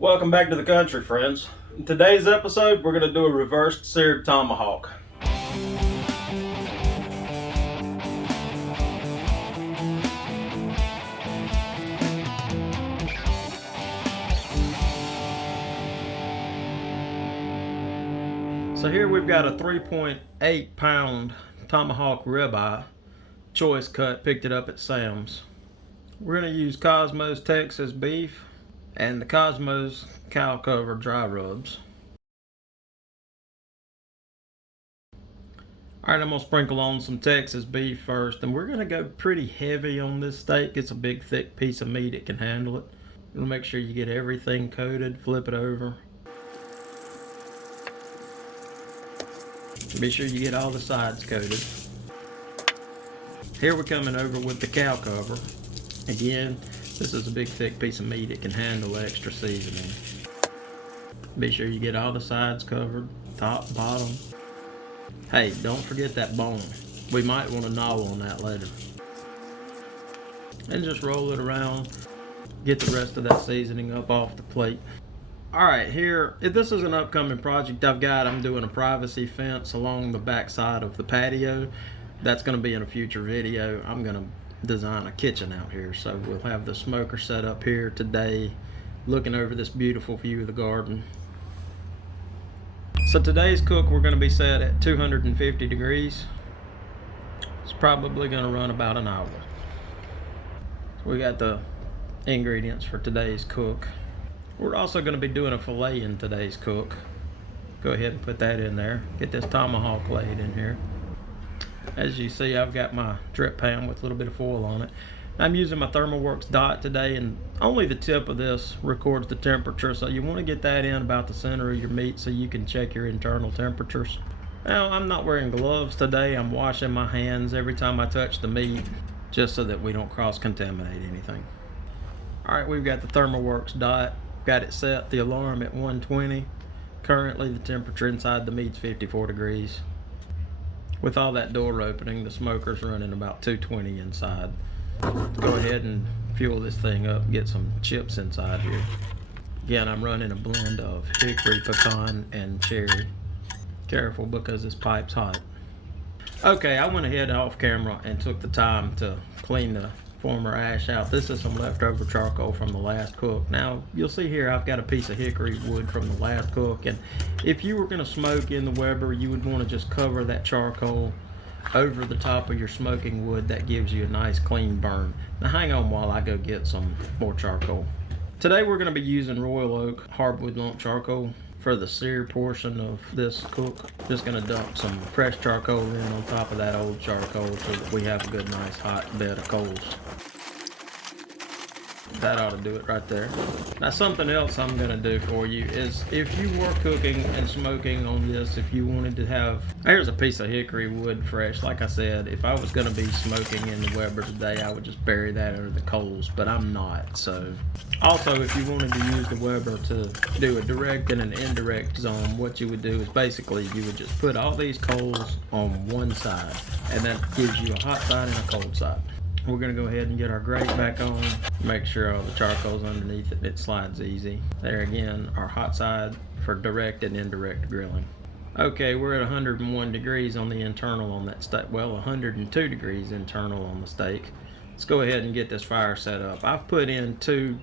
Welcome back to the country, friends. In today's episode, we're going to do a reverse seared tomahawk. So here we've got a 3.8 pound tomahawk ribeye, choice cut, picked it up at Sam's. We're going to use Kosmos Texas beef and the Kosmos cow cover dry rubs. Alright, I'm going to sprinkle on some Texas beef first, and we're going to go pretty heavy on this steak. It's a big thick piece of meat, it can handle it. You'll make sure you get everything coated, flip it over. Be sure you get all the sides coated. Here we're coming over with the cow cover. Again, this is a big thick piece of meat, it can handle extra seasoning. Be sure you get all the sides covered, top, bottom. Hey, don't forget that bone. We might want to gnaw on that later. And just roll it around, get the rest of that seasoning up off the plate. Alright, here, if this is an upcoming project I'm doing a privacy fence along the back side of the patio. That's going to be in a future video. I'm going to design a kitchen out here, so we'll have the smoker set up here today, looking over this beautiful view of the garden. So today's cook, we're going to be set at 250 degrees. It's probably going to run about an hour. So we got the ingredients for today's cook. We're also going to be doing a fillet in today's cook. Go ahead and put that in there. Get this tomahawk laid in here. As you see, I've got my drip pan with a little bit of foil on it. I'm using my ThermalWorks dot today, and only the tip of this records the temperature, so you want to get that in about the center of your meat so you can check your internal temperatures. Now, I'm not wearing gloves today. I'm washing my hands every time I touch the meat, just so that we don't cross-contaminate anything. Alright, we've got the ThermalWorks dot. Got it set, the alarm at 120. Currently, the temperature inside the meat's 54 degrees. With all that door opening, the smoker's running about 220 inside. Go ahead and fuel this thing up, get some chips inside here. Again, I'm running a blend of hickory, pecan, and cherry. Careful because this pipe's hot. Okay, I went ahead off camera and took the time to clean the former ash out. This is some leftover charcoal from the last cook. Now, you'll see here I've got a piece of hickory wood from the last cook, and if you were going to smoke in the Weber, you would want to just cover that charcoal over the top of your smoking wood. That gives you a nice clean burn. Now hang on while I go get some more charcoal. Today we're going to be using Royal Oak hardwood lump charcoal for the sear portion of this cook. Just going to dump some fresh charcoal in on top of that old charcoal so that we have a good nice hot bed of coals. That ought to do it right there. Now, something else I'm going to do for you is, if you were cooking and smoking on this, if you wanted to have, here's a piece of hickory wood fresh. Like I said, if I was going to be smoking in the Weber today, I would just bury that under the coals, but I'm not. So also, if you wanted to use the Weber to do a direct and an indirect zone, what you would do is basically you would just put all these coals on one side, and that gives you a hot side and a cold side. We're going to go ahead and get our grate back on. Make sure all the charcoal's underneath it. It slides easy. There again, our hot side for direct and indirect grilling. Okay, we're at 101 degrees on the internal on that steak. Well, 102 degrees internal on the steak. Let's go ahead and get this fire set up. I've put in 2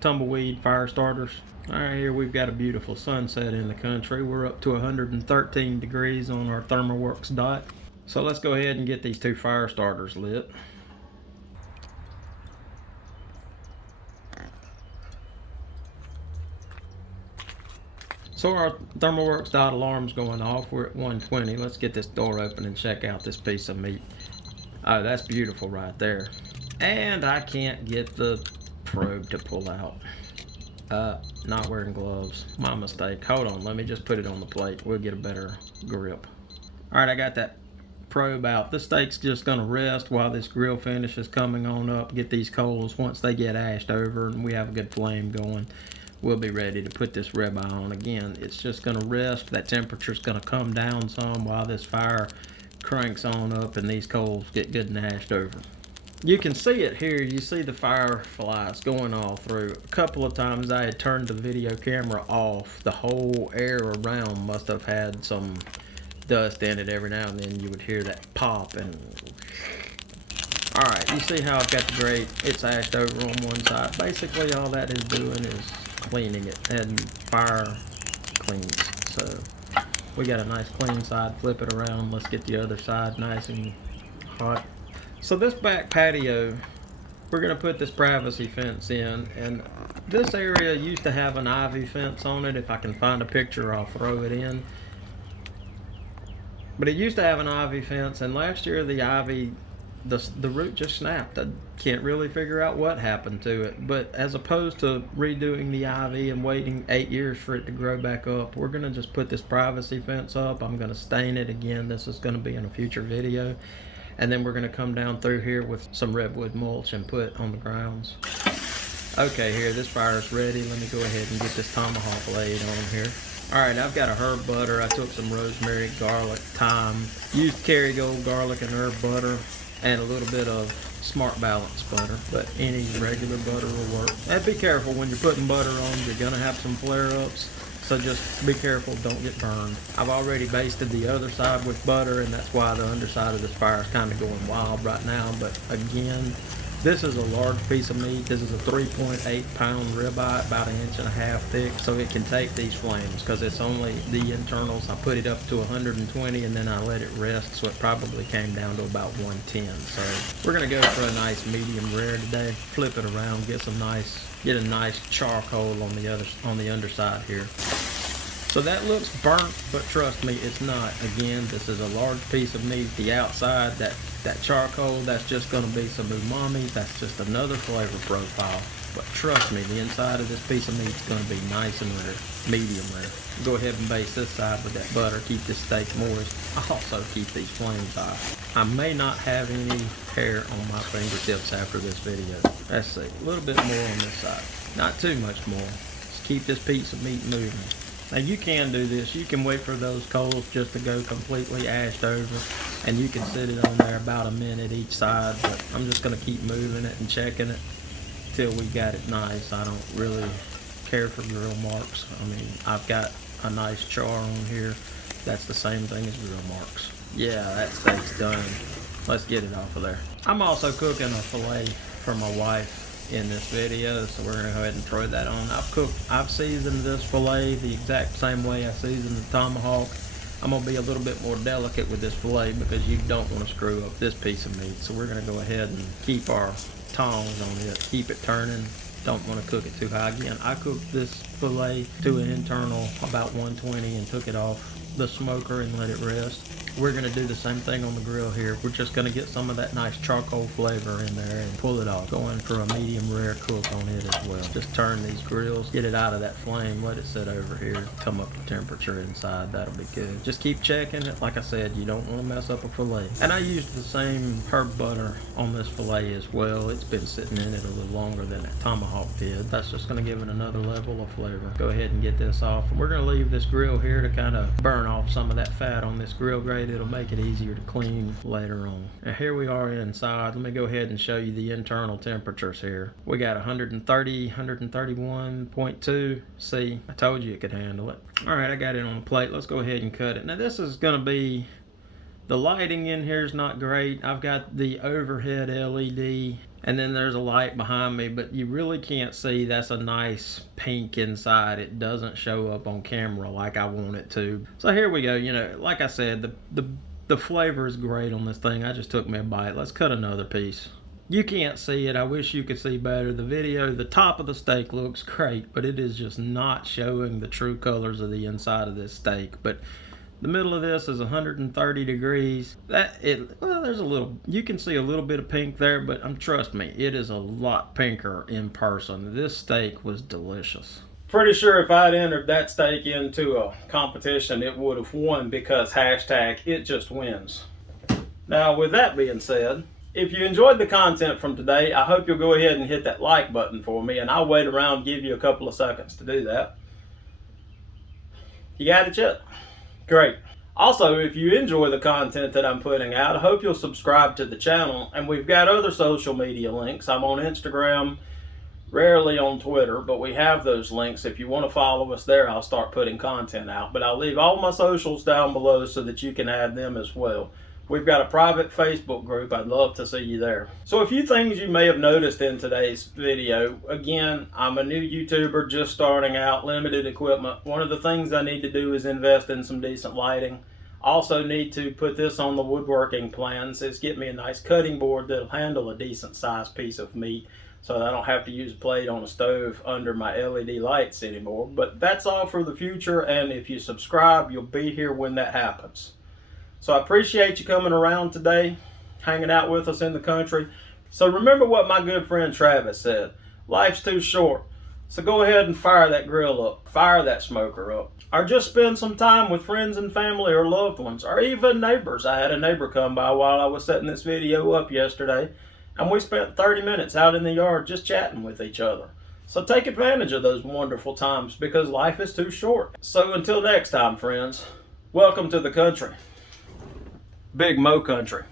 tumbleweed fire starters. Alright, here we've got a beautiful sunset in the country. We're up to 113 degrees on our ThermalWorks dot. So let's go ahead and get these 2 fire starters lit. So our ThermalWorks dot alarm's going off. We're at 120. Let's get this door open and check out this piece of meat. Oh, that's beautiful right there. And I can't get the probe to pull out. Not wearing gloves. My mistake. Hold on, let me just put it on the plate. We'll get a better grip. Alright, I got that probe out. This steak's just going to rest while this grill finish is coming on up. Get these coals, once they get ashed over and we have a good flame going, we'll be ready to put this ribeye on. Again, it's just going to rest. That temperature's going to come down some while this fire cranks on up and these coals get good and ashed over. You can see it here. You see the fireflies going all through. A couple of times I had turned the video camera off. The whole air around must have had some dust in it. Every now and then you would hear that pop. And alright, you see how I've got the grate. It's ashed over on one side. Basically all that is doing is cleaning it and fire cleans. So we got a nice clean side. Flip it around. Let's get the other side nice and hot. So this back patio, we're going to put this privacy fence in, and this area used to have an ivy fence on it. If I can find a picture, I'll throw it in. But it used to have an ivy fence, and last year the ivy, the root just snapped. I can't really figure out what happened to it, but as opposed to redoing the ivy and waiting 8 years for it to grow back up, we're going to just put this privacy fence up. I'm going to stain it again. This is going to be in a future video. And then we're going to come down through here with some redwood mulch and put on the grounds. Okay, here, this fire's ready. Let me go ahead and get this tomahawk laid on here. Alright, I've got a herb butter. I took some rosemary, garlic, thyme, used Kerrygold garlic and herb butter, and a little bit of Smart Balance butter, but any regular butter will work. And be careful when you're putting butter on, you're going to have some flare-ups. So just be careful, don't get burned. I've already basted the other side with butter, and that's why the underside of this fire is kind of going wild right now. But again, this is a large piece of meat. This is a 3.8 pound ribeye, about 1.5 inches thick, so it can take these flames because it's only the internals. I put it up to 120 and then I let it rest, so it probably came down to about 110. So we're gonna go for a nice medium rare today. Flip it around, get a nice charcoal on the underside here. So that looks burnt, but trust me, it's not. Again, this is a large piece of meat. The outside, that charcoal, that's just going to be some umami. That's just another flavor profile. But trust me, the inside of this piece of meat is going to be nice and rare, medium rare. Go ahead and baste this side with that butter. Keep this steak moist. I'll also keep these flames high. I may not have any hair on my fingertips after this video. Let's see, a little bit more on this side. Not too much more. Just keep this piece of meat moving. Now you can do this. You can wait for those coals just to go completely ashed over, and you can sit it on there about a minute each side, but I'm just going to keep moving it and checking it till we got it nice. I don't really care for grill marks. I mean, I've got a nice char on here. That's the same thing as grill marks. Yeah, that steak's done. Let's get it off of there. I'm also cooking a filet for my wife in this video, so we're gonna go ahead and throw that on. I've seasoned this filet the exact same way I seasoned the tomahawk. I'm gonna be a little bit more delicate with this filet because you don't want to screw up this piece of meat. So we're gonna go ahead and keep our tongs on it, keep it turning. Don't want to cook it too high. Again, I cooked this filet to an internal about 120 and took it off the smoker and let it rest. We're going to do the same thing on the grill here. We're just going to get some of that nice charcoal flavor in there and pull it off. Going for a medium rare cook on it as well. Just turn these grills, get it out of that flame, let it sit over here, come up to temperature inside. That'll be good. Just keep checking it. Like I said, you don't want to mess up a filet. And I used the same herb butter on this filet as well. It's been sitting in it a little longer than that tomahawk did. That's just going to give it another level of flavor. Go ahead and get this off. And we're going to leave this grill here to kind of burn off some of that fat on this grill grate. It'll make it easier to clean later on. And here we are inside. Let me go ahead and show you the internal temperatures here. We got 130, 131.2. See, I told you it could handle it. All right, I got it on a plate. Let's go ahead and cut it. Now this is going to be, the lighting in here is not great. I've got the overhead LED, and then there's a light behind me, but you really can't see. That's a nice pink inside. It doesn't show up on camera like I want it to. So here we go. You know, like I said, the flavor is great on this thing. I just took me a bite. Let's cut another piece. You can't see it. I wish you could see better. The video, the top of the steak looks great, but it is just not showing the true colors of the inside of this steak. But the middle of this is 130 degrees. Well, there's a little, you can see a little bit of pink there, but trust me, it is a lot pinker in person. This steak was delicious. Pretty sure if I'd entered that steak into a competition, it would have won because hashtag it just wins. Now, with that being said, if you enjoyed the content from today, I hope you'll go ahead and hit that like button for me, and I'll wait around and give you a couple of seconds to do that. You got it yet? Great. Also, if you enjoy the content that I'm putting out, I hope you'll subscribe to the channel. And we've got other social media links. I'm on Instagram, rarely on Twitter, but we have those links. If you want to follow us there, I'll start putting content out. But I'll leave all my socials down below so that you can add them as well. We've got a private Facebook group. I'd love to see you there. So a few things you may have noticed in today's video. Again, I'm a new YouTuber just starting out, limited equipment. One of the things I need to do is invest in some decent lighting. Also need to put this on the woodworking plans is get me a nice cutting board that'll handle a decent sized piece of meat so that I don't have to use a plate on a stove under my LED lights anymore. But that's all for the future, and if you subscribe, you'll be here when that happens. So I appreciate you coming around today, hanging out with us in the country. So remember what my good friend Travis said, life's too short. So go ahead and fire that grill up, fire that smoker up, or just spend some time with friends and family or loved ones, or even neighbors. I had a neighbor come by while I was setting this video up yesterday, and we spent 30 minutes out in the yard just chatting with each other. So take advantage of those wonderful times because life is too short. So until next time, friends, welcome to the country. Big Mo country.